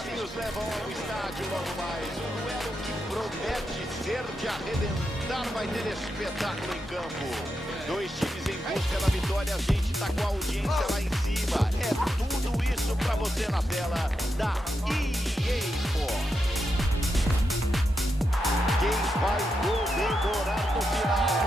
caminhos levam ao estádio logo mais. Um duelo que promete ser de arrebentar, vai ter espetáculo em campo. Dois times em busca da vitória, a gente tá com a audiência lá em cima. É tudo isso pra você na tela da EA Sports. Quem vai comemorar no final?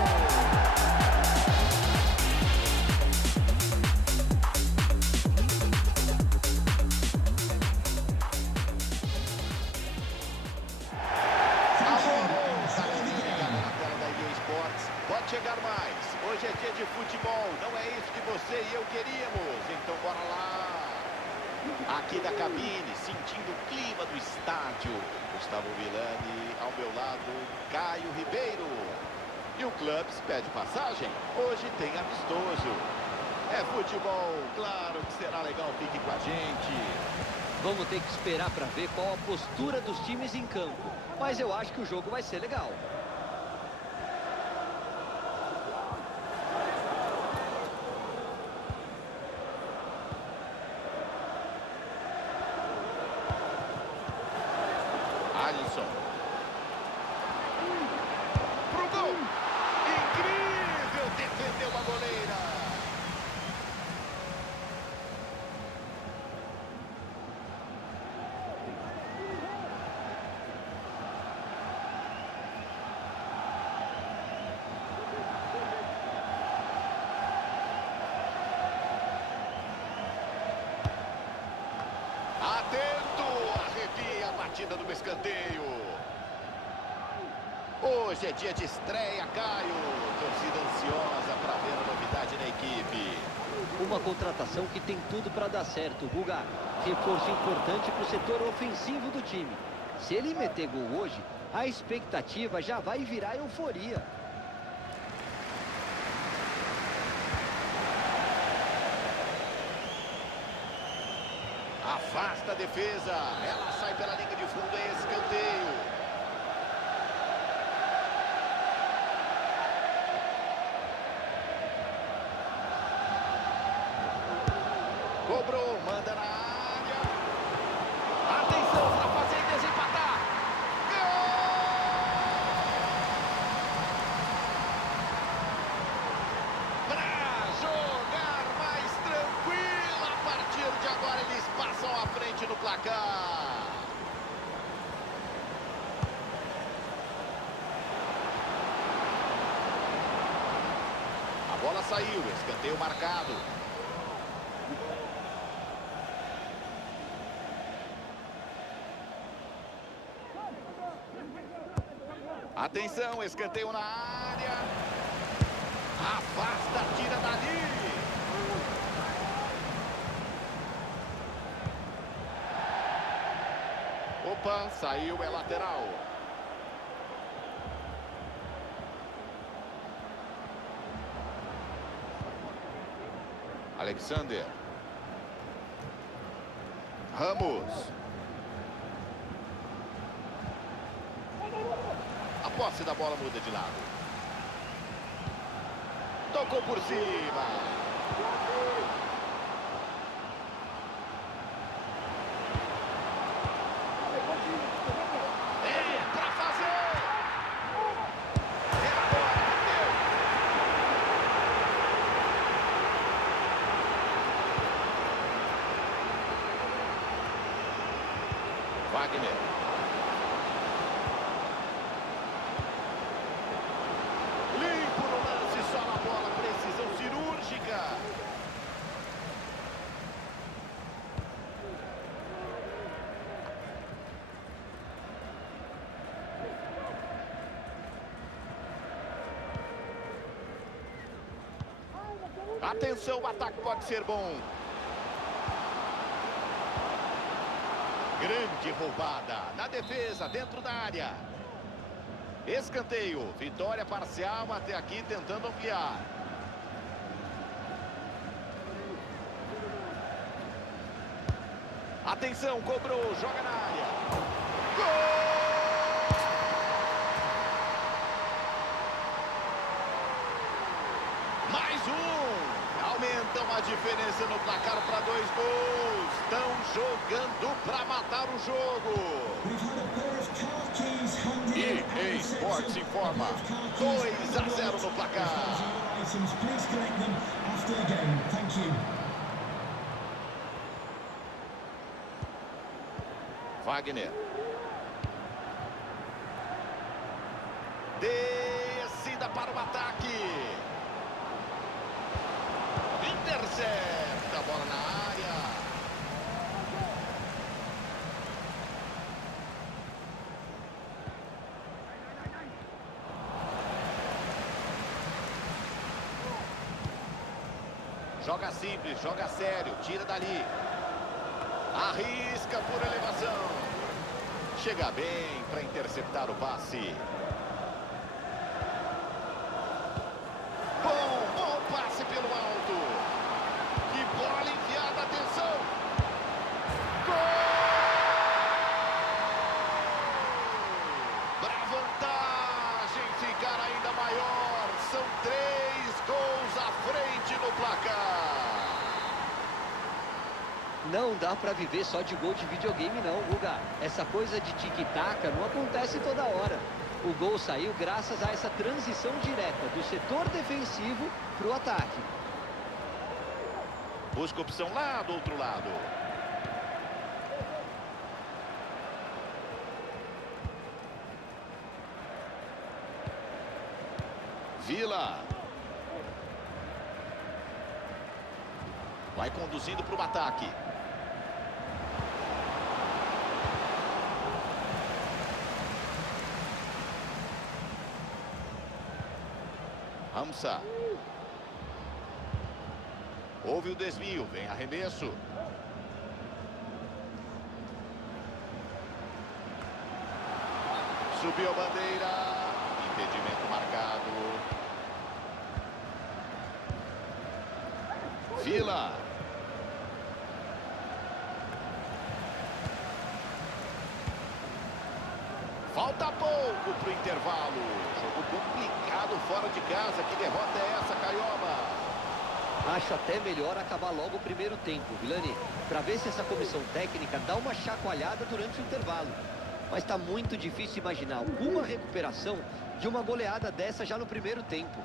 Pode chegar mais. Hoje é dia de futebol. Não é isso que você e eu queríamos. Então bora lá. Aqui da cabine, sentindo o clima do estádio. Gustavo Villani ao meu lado, Caio Ribeiro. E o Clubs pede passagem. Hoje tem amistoso. É futebol, claro que será legal. Fique com a gente. Vamos ter que esperar para ver qual a postura dos times em campo. Mas eu acho que o jogo vai ser legal. Alisson. Pro gol. Incrível. Defendeu a goleira. Atento. Arrepia a batida do escanteio. Hoje é dia de estreia, Caio. Torcida ansiosa para ver a novidade na equipe. Uma contratação que tem tudo para dar certo, Guga. Reforço importante para o setor ofensivo do time. Se ele meter gol hoje, a expectativa já vai virar euforia. Afasta a defesa. Ela sai pela linha de fundo, é escanteio. Cobrou, manda na área. Atenção para fazer e desempatar. Para jogar mais tranquilo. A partir de agora eles passam à frente no placar. A bola saiu, escanteio marcado. Atenção, escanteio na área. Afasta, tira dali. Opa, saiu, é lateral. Alexander. Ramos. A posse da bola muda de lado. Tocou por cima. É pra fazer. É agora, Matheus. Wagner. Atenção, o ataque pode ser bom. Grande roubada. Na defesa, dentro da área. Escanteio. Vitória parcial até aqui, tentando ampliar. Atenção, cobrou, joga na área. Gol! Mais um. Aumenta aumentam a diferença no placar para 2 gols. Estão jogando para matar o jogo. EA Sports informa 2-0 no placar. Wagner. Descida para o ataque. Intercepta a bola na área. Joga simples, joga sério, tira dali. Arrisca por elevação. Chega bem para interceptar o passe. Bom passe pelo alto. Que bola enfiada, atenção. Gol! Para a vantagem ficar ainda maior. São 3 gols à frente no placar. Não dá pra viver só de gol de videogame não, Guga. Essa coisa de tic-tac não acontece toda hora. O gol saiu graças a essa transição direta do setor defensivo pro ataque. Busca opção lá do outro lado. Vila. Vai conduzindo para o ataque. Hamza. Houve o desvio, vem arremesso. Subiu a bandeira. Impedimento marcado. Vila. Falta pouco para o intervalo. Jogo complicado fora de casa. Que derrota é essa, Caioba? Acho até melhor acabar logo o primeiro tempo, Vilani, para ver se essa comissão técnica dá uma chacoalhada durante o intervalo. Mas está muito difícil imaginar alguma recuperação de uma goleada dessa já no primeiro tempo.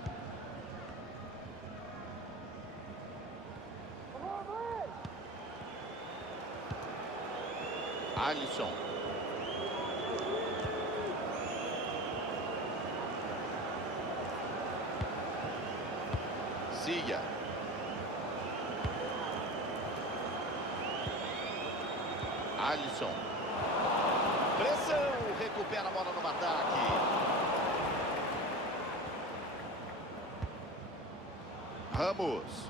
Alisson. Cia. Alisson. Pressão, recupera a bola no ataque. Ramos.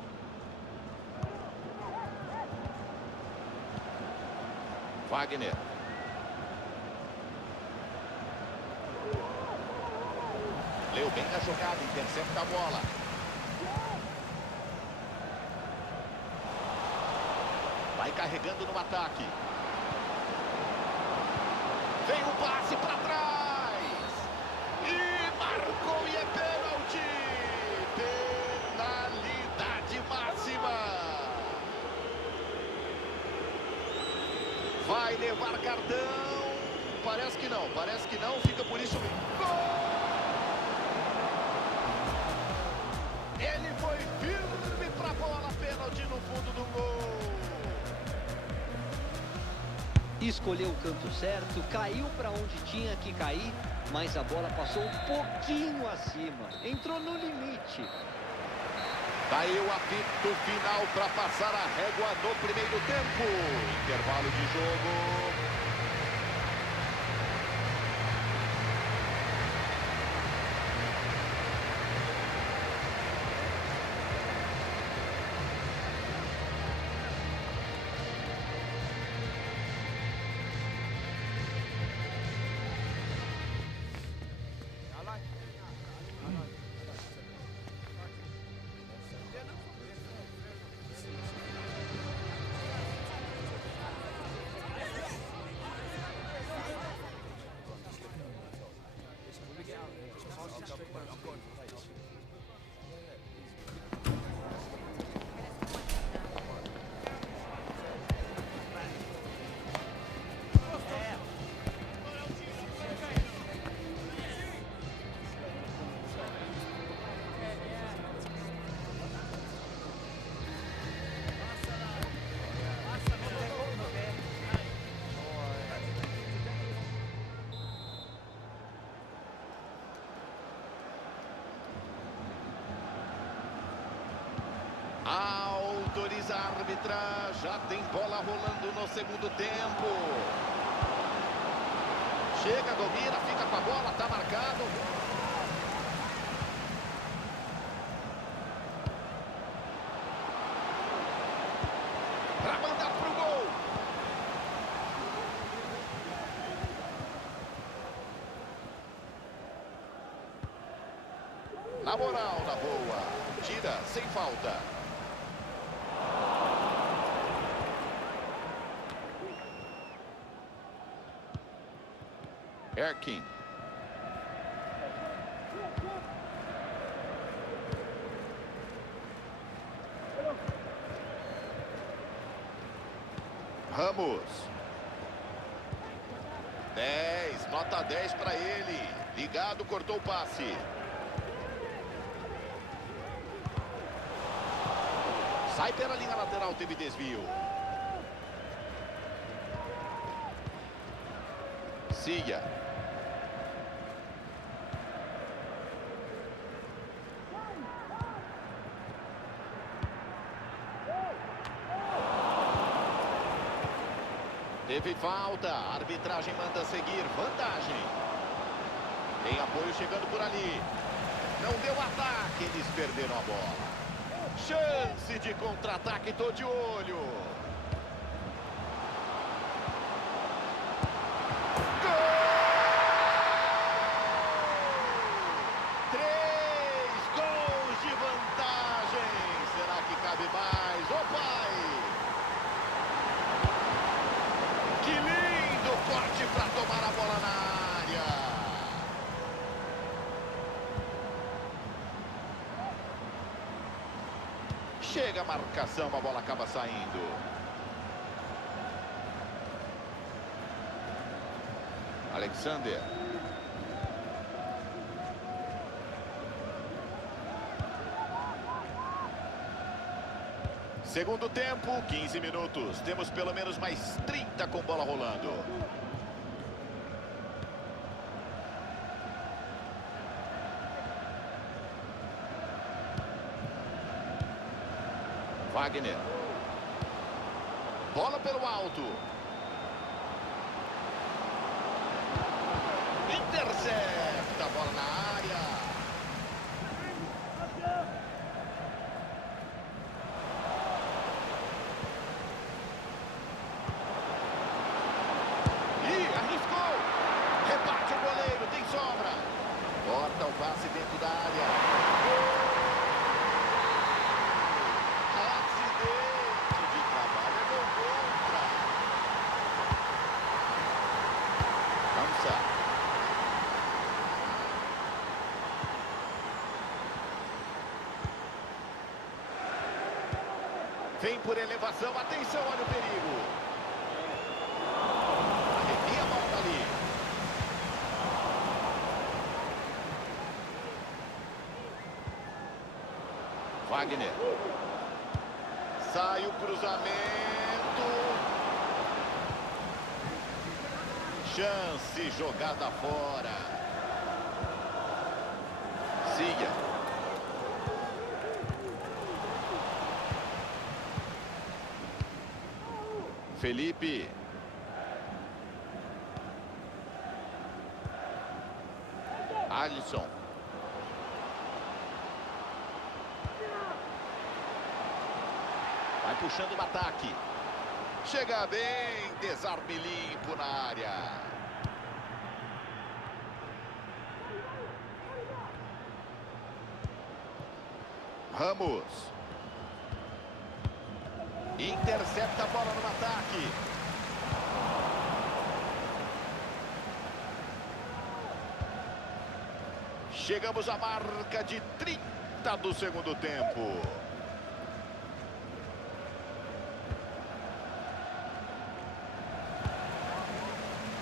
Wagner. Leu bem a jogada, intercepta a bola. Vai carregando no ataque. Vem o passe para trás. E marcou e é pênalti. Penalidade máxima. Vai levar cartão. Parece que não. Fica por isso. Gol! Ele foi firme para a bola. Pênalti no fundo do gol. Escolheu o canto certo, caiu para onde tinha que cair, mas a bola passou um pouquinho acima, entrou no limite. Daí o apito final para passar a régua no primeiro tempo. Intervalo de jogo. Autoriza a árbitra. Já tem bola rolando no segundo tempo. Chega, domina, fica com a bola, tá marcado. Pra mandar pro gol. Na moral, na boa. Tira, sem falta. Erkin. Ramos. 10, nota 10 para ele. Ligado, cortou o passe. Sai pela linha lateral, teve desvio. Cia. Teve falta, a arbitragem manda seguir, vantagem. Tem apoio chegando por ali. Não deu ataque, eles perderam a bola. Chance de contra-ataque, tô de olho. Gol! 3 gols de vantagem. Será que cabe mais? Ô pai! Que lindo corte para tomar a bola na área. Chega a marcação, a bola acaba saindo. Alexander. Segundo tempo, 15 minutos. Temos pelo menos mais 30 com bola rolando. Wagner. Bola pelo alto. Intercepta a bola na área. Ih, arriscou. Rebate o goleiro, tem sobra. Corta o passe dentro da área. Vem por elevação, atenção, olha o perigo. Arrepia a bola dali. Wagner. Sai o cruzamento. Chance, jogada fora. Cia. Felipe. Alisson. Vai puxando o ataque. Chega bem, desarme limpo na área. Ramos. Intercepta a bola no ataque. Chegamos à marca de 30 do segundo tempo.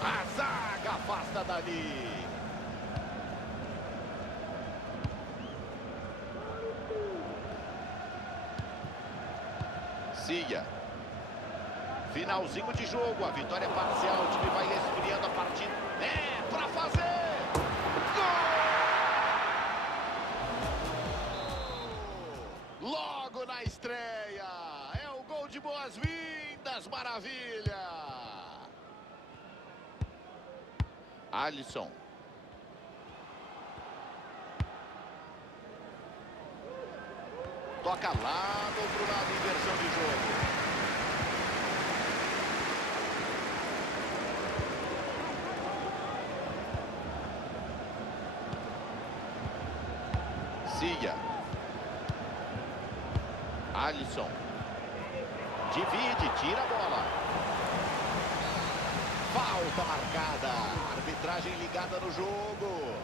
A zaga afasta dali. Cia. Finalzinho de jogo, a vitória parcial, o time vai esfriando a partida. É pra fazer! Gol! Logo na estreia, é Alisson. Toca lá do outro lado, inversão de jogo. Cia. Alisson. Divide, tira a bola. Falta marcada. Arbitragem ligada no jogo.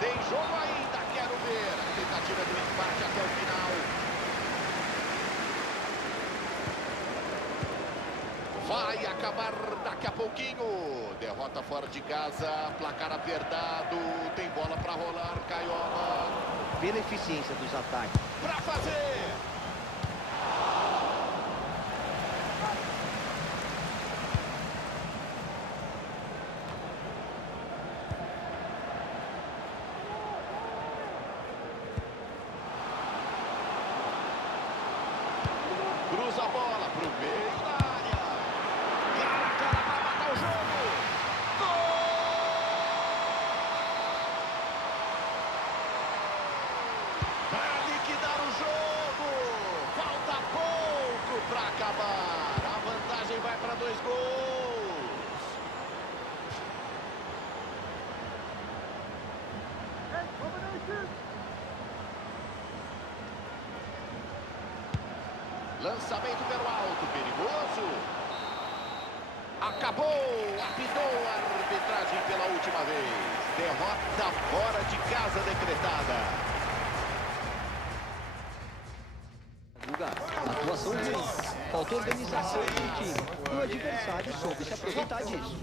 Tem jogo ainda, quero ver. A tentativa do empate até o final. Vai acabar daqui a pouquinho. Derrota fora de casa, placar apertado. Tem bola para rolar, Caioba. Pela eficiência dos ataques. Para fazer. Cruza a bola pro meio da área. Cara a cara para matar o jogo. Gol! Para liquidar o jogo. Falta pouco para acabar. A vantagem vai para 2 gols. Lançamento pelo alto, perigoso. Acabou, apitou a arbitragem pela última vez. Derrota fora de casa decretada. Atuação ruim. Faltou organização do time. O adversário soube se aproveitar disso.